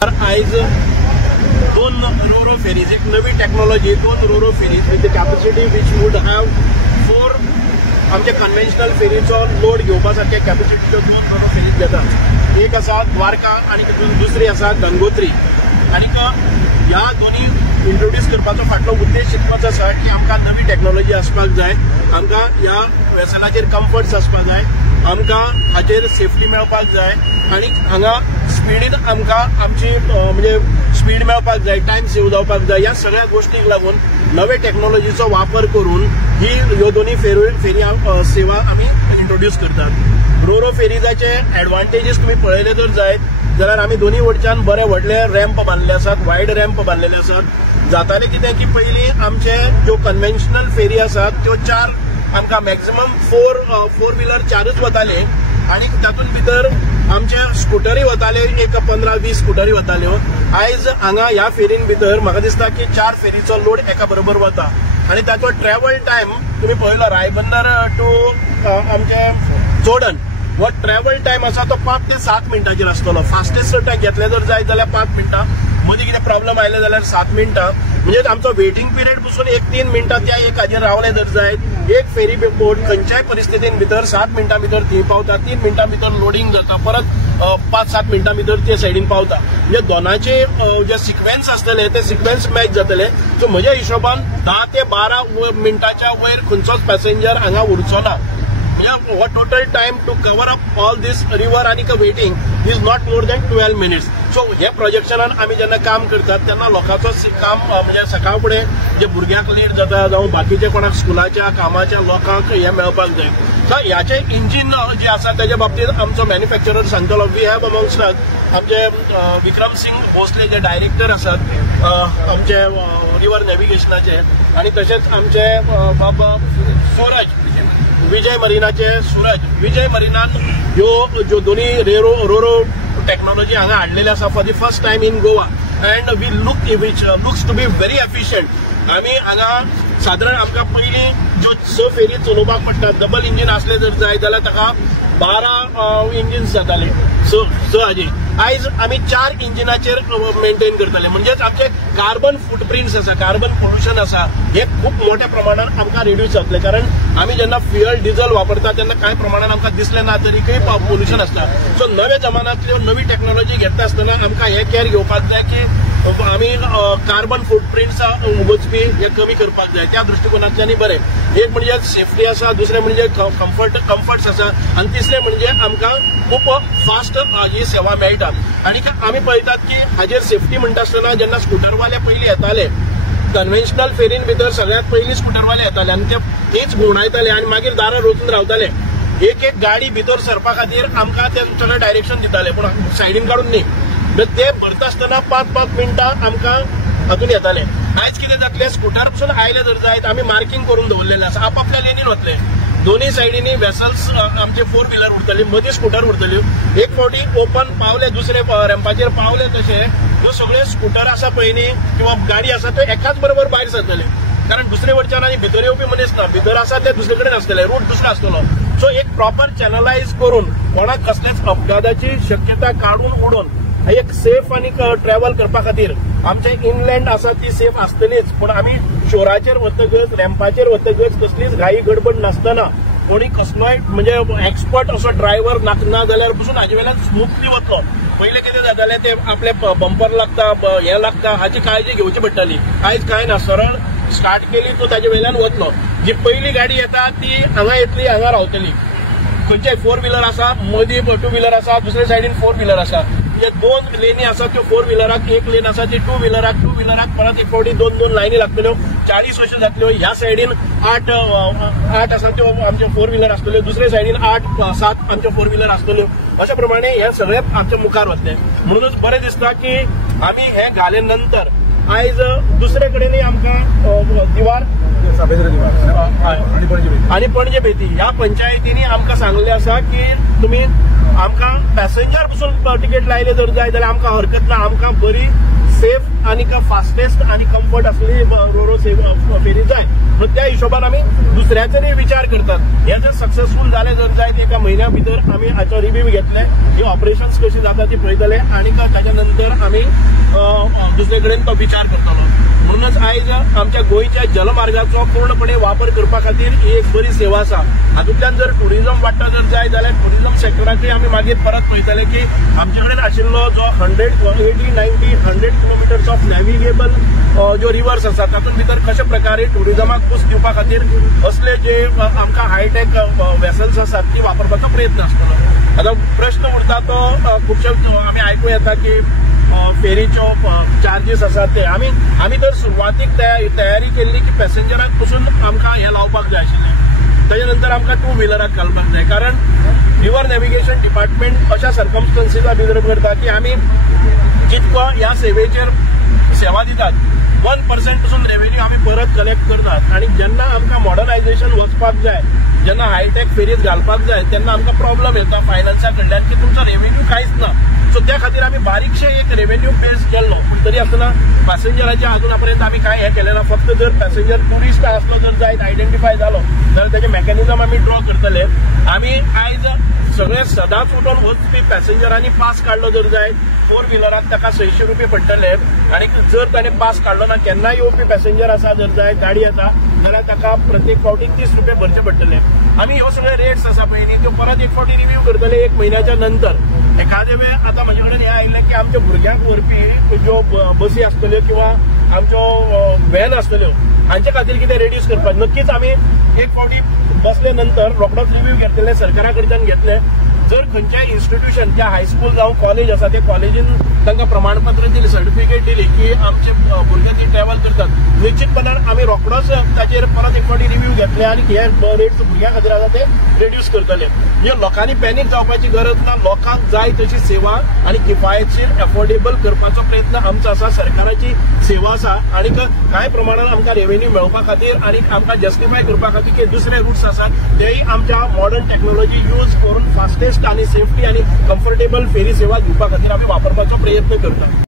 आयज दोन ro ro fairies, एक नवी टेक्नॉलॉजी, दोन ro ro ferries with the capacity which would have 4 आमचे कन्व्हेन्शनल फेरीचो लोड घेवपा सारखे कॅपॅसिटीच्यो दोन रोरो फेरीज घेतात. एक आसा द्वारका आणि दुसरी आसा गंगोत्री. आणि ह्या दोन्ही इंट्रोड्यूस करपाचो फाटलो उद्देश इतकोच आसा की आमकां नवी टेक्नॉलॉजी आसपाक जाय, आमकां ह्या वेसलाचेर कम्फर्ट्स आसपाक जाय, आमकां हाचेर सेफ्टी मेळपाक जाय आणि हांगा स्पीडीन आमकां आमची म्हणजे स्पीड मेळपाक जाय, टायम सेव जावपाक जाय. ह्या सगळ्या गोष्टीक लागून नवे टेक्नॉलॉजीचो वापर करून ह्यो दोन्ही फेरी सेवा आमी इंट्रोड्यूस करतात. रोरो फेरीजाचे एडवांटेजीस तुम्ही पळयले जर जायत जाल्यार आमी दोन्ही वटच्यान बरे व्हडले रॅम्प बांदले आसात, वायड रॅम्प बांदलेले आसात. जाताले कितें की पयलीं आमचे ज्यो कन्व्हेन्शनल फेरी आसात त्यो 4 आमकां मॅक्झिमम 4 व्हिलर 4च वताले आणि तातूंत भितर आमचे स्कुटरी वताले, एक 15-20 स्कुटरी वताल्यो. आयज हांगा ह्या फेरीन भितर म्हाका दिसता की 4 फेरीचो लोड एका बरोबर वता आणि ताचो ट्रॅव्हल टायम तुम्ही पळयलो रायबंदर टू आमचे जोडन हो ट्रॅव्हल टायम आसा तो 5 ते 7 मिनटांचेर आसतलो. फास्टेस्ट घेतले जर जायत जाल्यार 5 मिनटां, मदीं कितें प्रॉब्लेम आयले जाल्यार 7 मिनटां. म्हणजे आमचो वेटिंग पिरियड पसून 3 मिनटां त्या एकाचेर रावले जर जायत एक फेरी बोट खंयच्याय परिस्थितीन भितर 7 मिनटां भितर थंय पावता, 3 मिनटां भितर लोडिंग जाता, परत 5-7 मिनटां भितर ते सायडीन पावता. म्हणजे दोनाचे जे सिक्वेन्स आसतले ते सिक्वेन्स मॅच जातले. सो म्हज्या हिशोबान 10 ते 12 मिनटाच्या वयर खंयचोच पॅसेंजर हांगा उरचो ना. म्हणजे हो total time to cover up all this river आणि waiting is not more than 12 minutes. So हे प्रोजेक्शनान आमी जेन्ना काम करतात तेन्ना लोकांचो काम म्हणजे सकाळ फुडें जे भुरग्यांक लेट जाता जावं बाकीचे कोणाक स्कुलाच्या कामाच्या लोकांक हे मेळपाक जाय. सो ह्याचे इंजीन जे आसा त्याच्या बाबतीत आमचो मॅन्युफॅक्चरर सांगतलो. वी हॅव अमॉंगस्ट आमचे विक्रम सिंग भोसले जे डायरेक्टर आसात आमचे रिवर नॅव्हिगेशनाचे, आणि तशेंच आमचे बाबा सूरज विजय मरिनाचे विजय मरिनान ह्यो ज्यो दोन्ही रोरो टेक्नॉलॉजी हांगा हाडलेली आसा for the first time in Goa and we which looks to be very efficient. आमी हांगा सादारण आमकां पयलीं ज्यो 6 फेरी चलोवपाक पडटात, डबल इंजीन असले जर जाय जाल्यार ताका 12 इंजिन्स जाताले. स हाजे आयज आमी 4 इंजिनाचेर मेंटेन करतले. म्हणजेच आमचे कार्बन फुटप्रिंट्स आसा, कार्बन पोल्युशन आसा, हे खूप मोठ्या प्रमाणात आमकां रिड्यूस जातले. कारण आमी जेन्ना फ्युएल डिझल वापरता तेन्ना कांय प्रमाणात आमकां दिसले ना तरीकय पोल्युशन आसता. सो नव्या जमान्यांतल्यो नवी टेक्नॉलॉजी घेता आसतना आमकां हे केअर घेवपाक जाय की आमी कार्बन फुटप्रिंट्स वचपी हे कमी करपाक जाय. त्या दृष्टिकोनांतल्यान बरें. एक म्हणजे सेफ्टी आसा, दुसरें म्हणजे कम्फर्ट्स आसा, आणि तिसरें म्हणजे आमकां खूप फास्ट ही सेवा मेळटा. आणि आमी पळयतात की हाजेर सेफ्टी म्हणटा आसतना जेन्ना स्कुटरवाले पयलीं येताले कन्व्हेन्शनल फेरीन भितर सगळ्यात पयलीं स्कुटरवाले येताले आणि तेच घुवणायताले आणि मागीर दारां रोचून रावताले. एक गाडी भितर सरपा खातीर आमकां ते सगळें डायरेक्शन दिताले पूण सायडीन काडून न्ही. ते भरता आसतना 5-5 मिनटां आमकां हातून येताले. आयज कितें जातलें, स्कुटर पसून आयले जर जायत आमी मार्किंग करून दवरलेलें आसा, आपापल्या लेनीन वतले. दोन्ही सायडींनी वेसल्स आमचे 4 व्हिलर उरतली, मदीं स्कुटर उरतल्यो. एक फावटी ओपन पावले, दुसरे रॅम्पाचेर पावले तशे ह्यो सगळे स्कुटर आसा पळय न्ही किंवा गाडी आसा त्यो एकाच बरोबर भायर सरतले. कारण दुसरे वटच्यान आनी भितर येवपी मनीस ना, भितर आसा ते दुसरे कडेन आसतले, रूट दुसरो आसतलो. सो एक प्रॉपर चॅनलायज करून कोणाक कसलेच अपघाताची शक्यता काडून उडोवन एक सेफ आणि ट्रॅव्हल करपा खातीर आमचे इनलँड आसा ती सेफ आसतलीच. पूण आमी शोराचेर वतगच रॅम्पाचेर वतगच कसलीच घाई गडबड नासतना कोणी कसलोय म्हणजे एक्सपर्ट असो ड्रायव्हर ना जाल्यार पसून हाजे वेल्यान स्मुथली वतलो. पयले कितें जातालें ते आपले बंपर लागता हे लागता हाची काळजी घेवची पडटाली. आयज कांय ना, सरळ स्टार्ट केली तो ताजे वेल्यान वतलो. जी पयली गाडी येता ती हांगा येतली, हांगा रावतली. खंयचेय 4 व्हिलर आसा, मदीं 2 व्हिलर आसा, दुसरे सायडीन 4 व्हिलर आसा. म्हणजे 2 लेनी आसा त्यो 4 व्हिलराक, एक लेन आसा ती 2 व्हिलराक परत एक फावटी 2 लायनी लागतल्यो, 40 अश्यो जातल्यो. ह्या सायडीन 8 आसा त्यो आमच्यो 4 व्हिलर आसतल्यो, दुसरे सायडीन 8-7 आमच्यो 4 व्हिलर आसतल्यो. अशा प्रमाणे हे सगळे आमच्या मुखार वतले. म्हणूनच बरें दिसता की आमी हे घाले नंतर आयज दुसरे कडेनय आमकां दिवार आणि पणजे बेती ह्या पंचायतींनी आमकां सांगले आसा की तुमी आमकां पॅसेंजर पसून तिकेट लायले जर जाय जाल्यार आमकां हरकत ना, आमकां बरी सेफ आणि फास्टेस्ट आणि कम्फर्ट असलेली रोरो फेरी जाय. म्हणून त्या हिशोबान आमी दुसऱ्याचोय विचार करतात. हे जर सक्सेसफूल झाले जर जाय एका म्हयन्या भितर आमी हाचो रिव्ह्यू घेतले, ही ऑपरेशन्स कशी जाता ती पळयतले आणि ताच्या नंतर आमी दुसरे कडेन तो विचार करतलो. म्हणूनच आयज आमच्या गोंयच्या जलमार्गाचो पूर्णपणे वापर करपा खातीर ही एक बरी सेवा आसा. हातूंतल्यान जर टुरिझम वाडटा जर जाय जाल्यार टुरिझम सेक्टराकय आमी मागीर परत पळयतले की आमचे कडेन आशिल्लो जो 100 किलोमिटर्स ऑफ नॅव्हिगेबल जो रिव्हर्स आसा तातूंत भितर कशा प्रकारे टुरिझमाक पूस दिवपा खातीर असले जे आमकां हायटेक वेसल्स आसात ती वापरपाचो प्रयत्न आसतलो. आतां प्रश्न उरता तो खुबशे आमी आयकूं येता की फेरीच्यो चार्जीस आसात ते आमी तर सुरवातीक तयारी केल्ली की पॅसेंजराक पसून आमकां हे लावपाक जाय आशिल्लें. ताच्या नंतर आमकां टू व्हिलराक घालपाक जाय, कारण रिव्हर नॅव्हिगेशन डिपार्टमेंट अशा सर्कमस्टन्सीस ऑब्झर्व करता की आमी जितको ह्या सेवेचेर सेवा दितात 1% पसून रेव्हेन्यू आमी परत कलेक्ट करतात. आणि जेन्ना आमकां मॉडर्नायझेशन वचपाक जाय, जेन्ना हायटेक फेरीज घालपाक जाय तेन्ना आमकां प्रॉब्लम येता फायनान्सा कडल्यान की तुमचो रेव्हेन्यू कांयच ना. सो त्या खातीर आमी बारीकशे एक रेव्हेन्यू बेस केल्लो, पूण तरी आसतना पॅसेंजराच्या अजून पर्यंत आमी कांय हे केलें ना. फक्त जर पॅसेंजर टुरिस्ट आसलो जर जायत आयडेंटिफाय जालो जाल्यार तेजे मेकॅनिझम आमी ड्रॉ करतले. आमी आयज सगळे सदांच उठून वचपी पॅसेंजरांनी पास काढलो जर जाय 4 व्हिलराक ताका 600 रुपये पडटले. आणि जर ताणें पास काढलो ना केन्नाय येवपी पॅसेंजर आसा जर जाय गाडी आसा जाल्यार ताका प्रत्येक फावटी 30 रुपये भरचे पडटले. आमी ह्यो सगळे रेट्स आसा पळय न्ही त्यो परत एक फावटी रिव्ह्यू करतले 1 म्हयन्याच्या नंतर. एखादे वेळ आतां म्हजे कडेन हे आयिल्लें की आमच्या भुरग्यांक व्हरपी ज्यो बसी आसतल्यो किंवा आमच्यो व्हॅन आसतल्यो हांचे खातीर कितें रेड्यूस करपाक नक्कीच आमी एक फावटी बसले नंतर रोखडोच रिव्ह्यू घेतलेले, सरकारा कडच्यान घेतले. जर खंयच्याय इन्स्टिट्यूशन त्या हायस्कूल जावं कॉलेज आसा ते कॉलेजीन तांकां प्रमाणपत्र दिली, सर्टिफिकेट दिली की आमचे भुरगे ती ट्रॅव्हल करतात, निश्चितपणान आमी रोखडोच ताचेर परत एक फावटी रिव्ह्यू घेतले आणि हे रेट्स भुरग्यां खातीर आसा ते रेड्यूस करतले. म्हणजे लोकांनी पॅनीक जावपाची गरज ना. लोकांक जाय तशी सेवा आणि किफायतशीर एफोर्डेबल करपाचो प्रयत्न आमचो आसा. सरकाराची सेवा आसा आणि कांय प्रमाणात आमकां रेव्हेन्यू मेळोवपा खातीर आणि आमकां जस्टिफाय करपा खातीर की दुसरे रूट्स आसात तेय आमच्या मॉडर्न टेक्नॉलॉजी यूज करून फास्टेस्ट आणि सेफ्टी आणि कम्फर्टेबल फेरी सेवा दिवपा खातीर आमी वापरपाचो प्रयत्न करता.